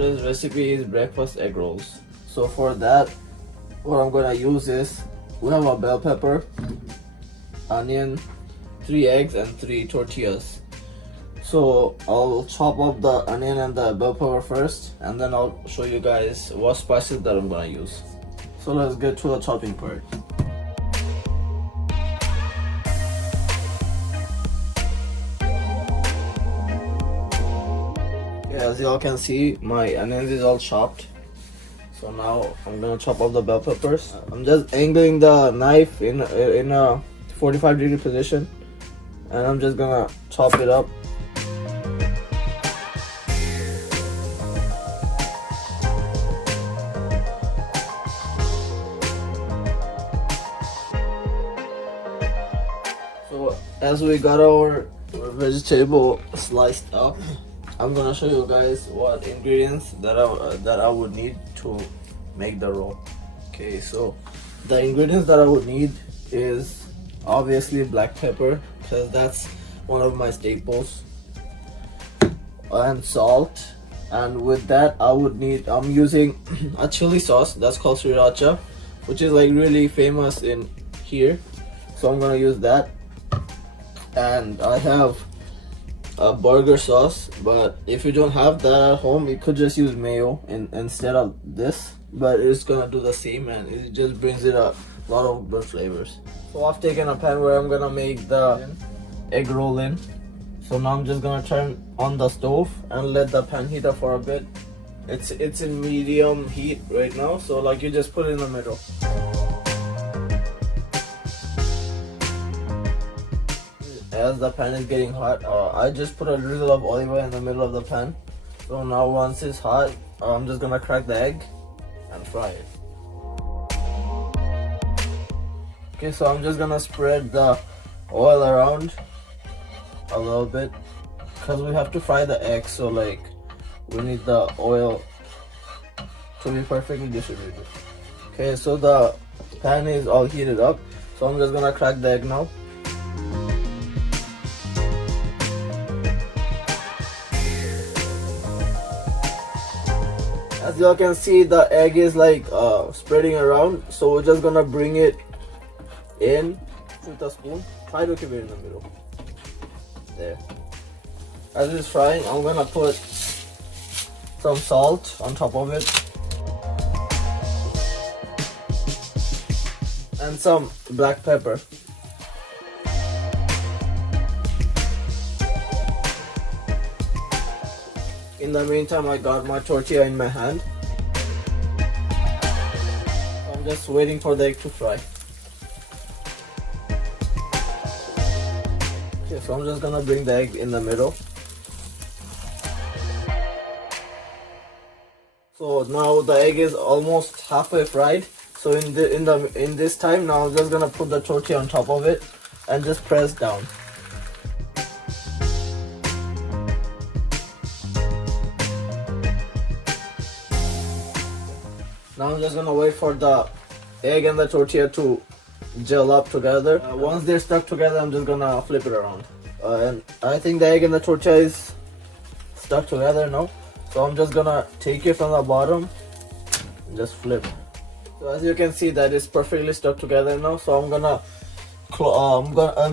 Today's recipe is breakfast egg rolls. So for that, what I'm gonna use is, we have a bell pepper, onion, 3 eggs and 3 tortillas. So I'll chop up the onion and the bell pepper first, and then I'll show you guys what spices that I'm gonna use. So let's get to the chopping part. As y'all can see, my onions is all chopped. So now I'm gonna chop up the bell peppers. I'm just angling the knife in a 45-degree position, and I'm just gonna chop it up. So as we got our vegetable sliced up, I'm gonna show you guys what ingredients that I would need to make the roll. Okay, so the ingredients that I would need is obviously black pepper, because that's one of my staples, and salt. And with that, I'm using a chili sauce that's called sriracha, which is like really famous in here. So I'm gonna use that. And I have a burger sauce, but if you don't have that at home, you could just use mayo instead of this, but it's gonna do the same, and it just brings it a lot of good flavors. So I've taken a pan where I'm gonna make the egg roll in. So now I'm just gonna turn on the stove and let the pan heat up for a bit. It's in medium heat right now, so like you just put it in the middle. As the pan is getting hot, I just put a drizzle of olive oil in the middle of the pan. So now once it's hot, I'm just gonna crack the egg and fry it. Okay, so I'm just gonna spread the oil around a little bit, because we have to fry the egg, so like we need the oil to be perfectly distributed. Okay, so the pan is all heated up, so I'm just gonna crack the egg now. As y'all can see, the egg is like spreading around, so we're just gonna bring it in with a spoon. Try to keep it in the middle. There. As it's frying, I'm gonna put some salt on top of it and some black pepper. In the meantime, I got my tortilla in my hand. I'm just waiting for the egg to fry. Okay, so I'm just gonna bring the egg in the middle. So now the egg is almost halfway fried. So in this time, now I'm just gonna put the tortilla on top of it and just press down. Now I'm just gonna wait for the egg and the tortilla to gel up together. Once they're stuck together, I'm just gonna flip it around. And I think the egg and the tortilla is stuck together now. So I'm just gonna take it from the bottom and just flip. So as you can see, that is perfectly stuck together now. So I'm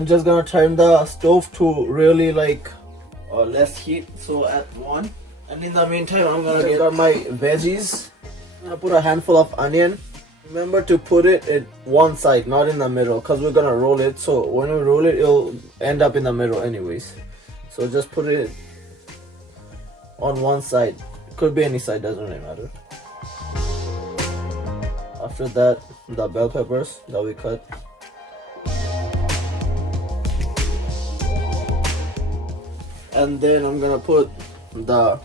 just gonna turn the stove to really like less heat. So at 1. And in the meantime, I'm gonna get my veggies. I'm gonna put a handful of onion. Remember to put it at one side, not in the middle, because we're gonna roll it. So when we roll it, it'll end up in the middle anyways. So just put it on one side. Could be any side, doesn't really matter. After that, the bell peppers that we cut. And then I'm gonna put the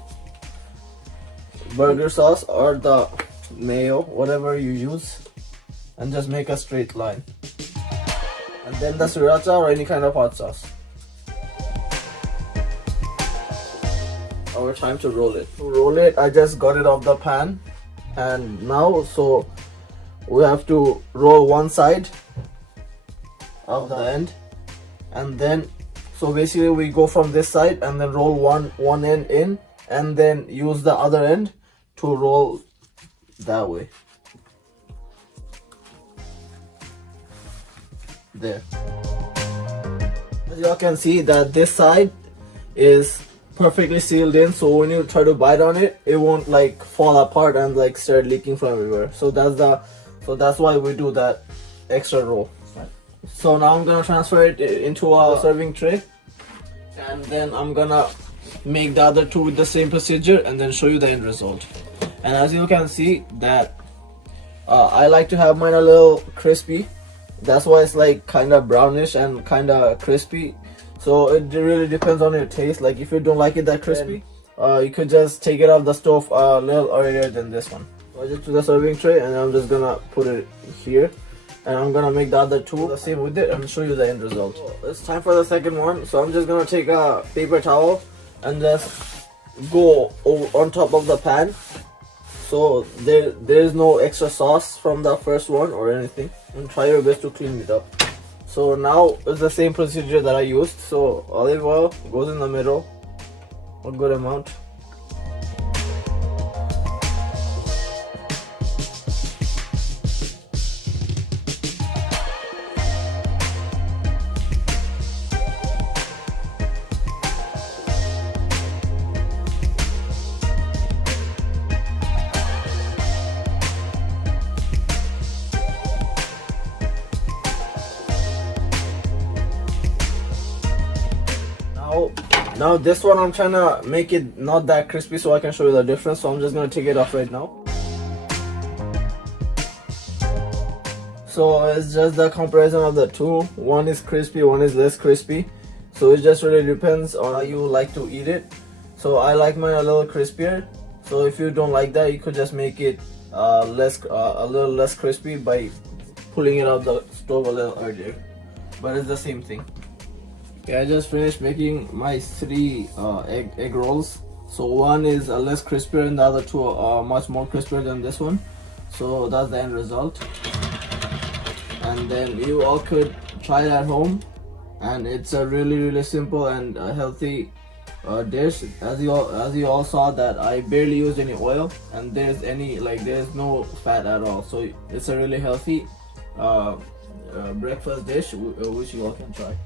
burger sauce or the mayo, whatever you use, and just make a straight line. And then the sriracha or any kind of hot sauce. Our time to roll it. To roll it, I just got it off the pan, and now so we have to roll one side of the end, and then so basically we go from this side and then roll one end in, and then use the other end to roll that way. There. As y'all can see that this side is perfectly sealed in, so when you try to bite on it, it won't like fall apart and like start leaking from everywhere. So that's why we do that extra roll. So now I'm gonna transfer it into a serving tray, and then I'm gonna make the other two with the same procedure and then show you the end result. And as you can see that I like to have mine a little crispy. That's why it's like kind of brownish and kind of crispy. So it really depends on your taste. Like if you don't like it that crispy, you could just take it off the stove a little earlier than this one. So I just took the serving tray and I'm just gonna put it here, and I'm gonna make the other two the same with it and show you the end result. So it's time for the second one. So I'm just gonna take a paper towel and just go on top of the pan. So there's no extra sauce from the first one or anything, and try your best to clean it up. So now it's the same procedure that I used. So olive oil goes in the middle, a good amount. Now this one I'm trying to make it not that crispy so I can show you the difference. So I'm just going to take it off right now. So it's just the comparison of the two. One is crispy, one is less crispy. So it just really depends on how you like to eat it. So I like mine a little crispier. So if you don't like that, you could just make it a little less crispy by pulling it out the stove a little earlier. But it's the same thing. Okay, I just finished making my three egg rolls. So one is less crispier and the other two are much more crispier than this one. So that's the end result. And then you all could try it at home, and it's a really simple and healthy dish. As you all saw that I barely used any oil, and there's no fat at all. So it's a really healthy breakfast dish which you all can try.